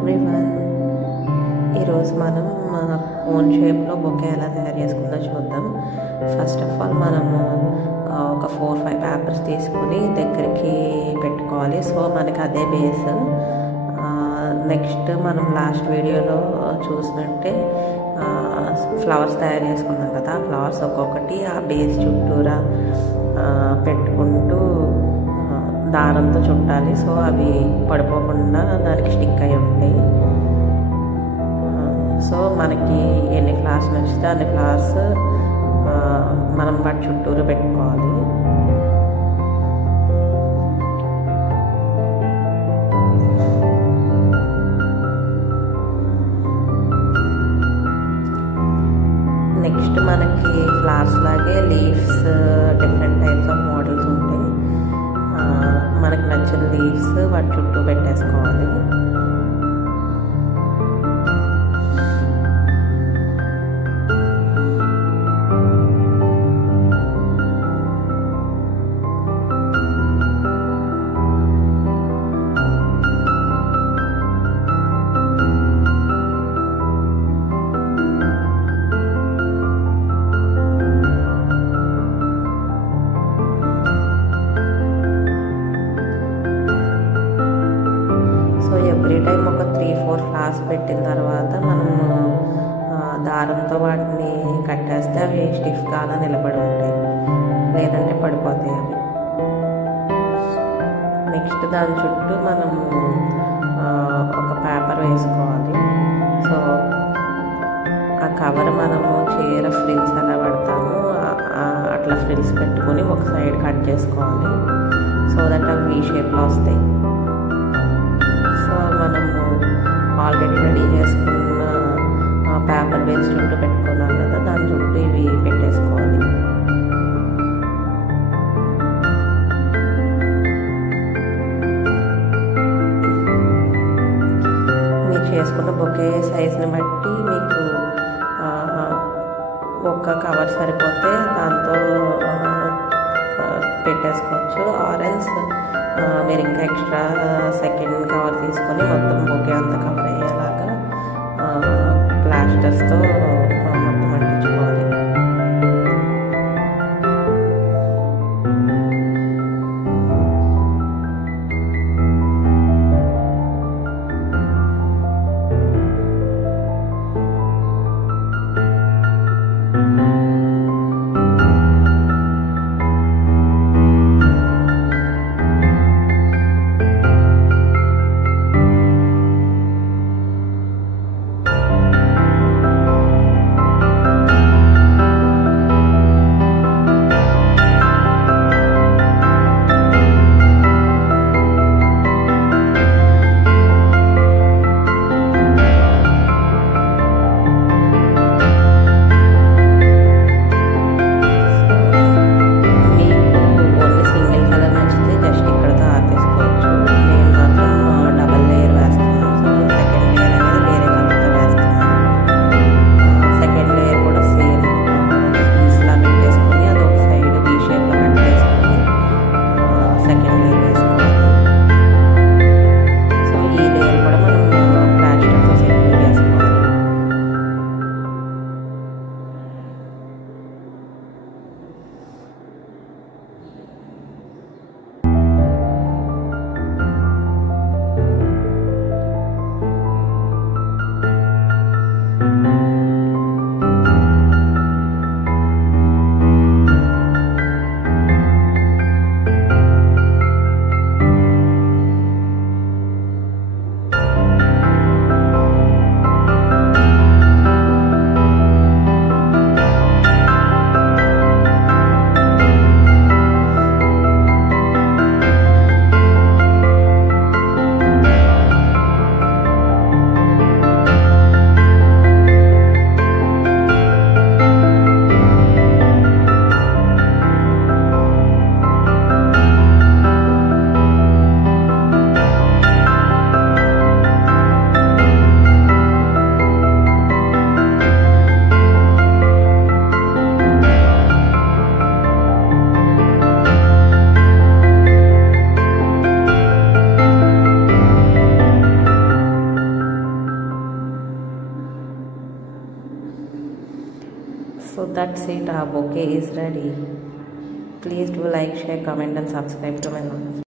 Everyone. ఈరోజు మనం cone షేప్లో బొకే ఎలా తయారు చేసుకుందో చూద్దాం. ఫస్ట్ ఆఫ్ ఆల్ మనము ఒక 4-5 పేపర్స్ తీసుకుని దగ్గరికి పెట్టుకోవాలి. సో మనకి అదే బేస్. నెక్స్ట్ మనం లాస్ట్ వీడియోలో చూసినట్టే ఫ్లవర్స్ తయారు చేసుకున్నాం కదా, ఆ ఫ్లవర్స్ ఒక్కొక్కటి ఆ బేస్ చుట్టూరా పెట్టుకుంటూ దారంతో చుట్టాలి. సో అవి పడిపోకుండా దానికి స్టిక్ అయి ఉంటాయి. సో మనకి ఎన్ని ఫ్లవర్స్ నచ్చితే అన్ని ఫ్లవర్స్ మనం వాటి చుట్టూరు పెట్టుకోవాలి. నెక్స్ట్ మనకి ఫ్లవర్స్ లాగే leaves different types of models ఉంటాయి. మనకు నచ్చిన లీవ్స్ వాటి చుట్టూ పెట్టేసుకోవాలి. ఎవ్రీ టైం ఒక 3-4 ఫ్లవర్స్ పెట్టిన తర్వాత మనము దారంతో వాటిని కట్టేస్తే అవి స్టిఫ్గా అలా నిలబడి ఉంటాయి, లేదంటే పడిపోతాయి అవి. నెక్స్ట్ దాని చుట్టూ మనము ఒక పేపర్ వేసుకోవాలి. సో ఆ కవర్ మనము చీర ఫ్రిల్స్ ఎలా పెడతామో అట్లా ఫ్రిల్స్ పెట్టుకొని ఒక సైడ్ కట్ చేసుకోవాలి. సో దట్ అవి వీ షేప్లో వస్తాయి. సో మనము ఆల్రెడీ రెడీ చేసుకున్న పేపర్ బేస్ చుట్టూ పెట్టుకున్నాం కదా, దాని చుట్టూ ఇవి పెట్టేసుకోవాలి. మీరు చేసుకున్న బొకే సైజుని బట్టి మీకు ఒక కవర్ సరిపోతే దాంతో పెట్టేసుకోవచ్చు. ఆరెంజ్ మీరు ఇంకా ఎక్స్ట్రా సెకండ్ కవర్ తీసుకొని మొత్తం బొకే అంతా కవర్ అయ్యేలాగా ప్లాస్టర్స్తో మొత్తం అంటించుకోవాలి. So that's it, our bouquet is ready. Please do like, share, comment and subscribe to my channel.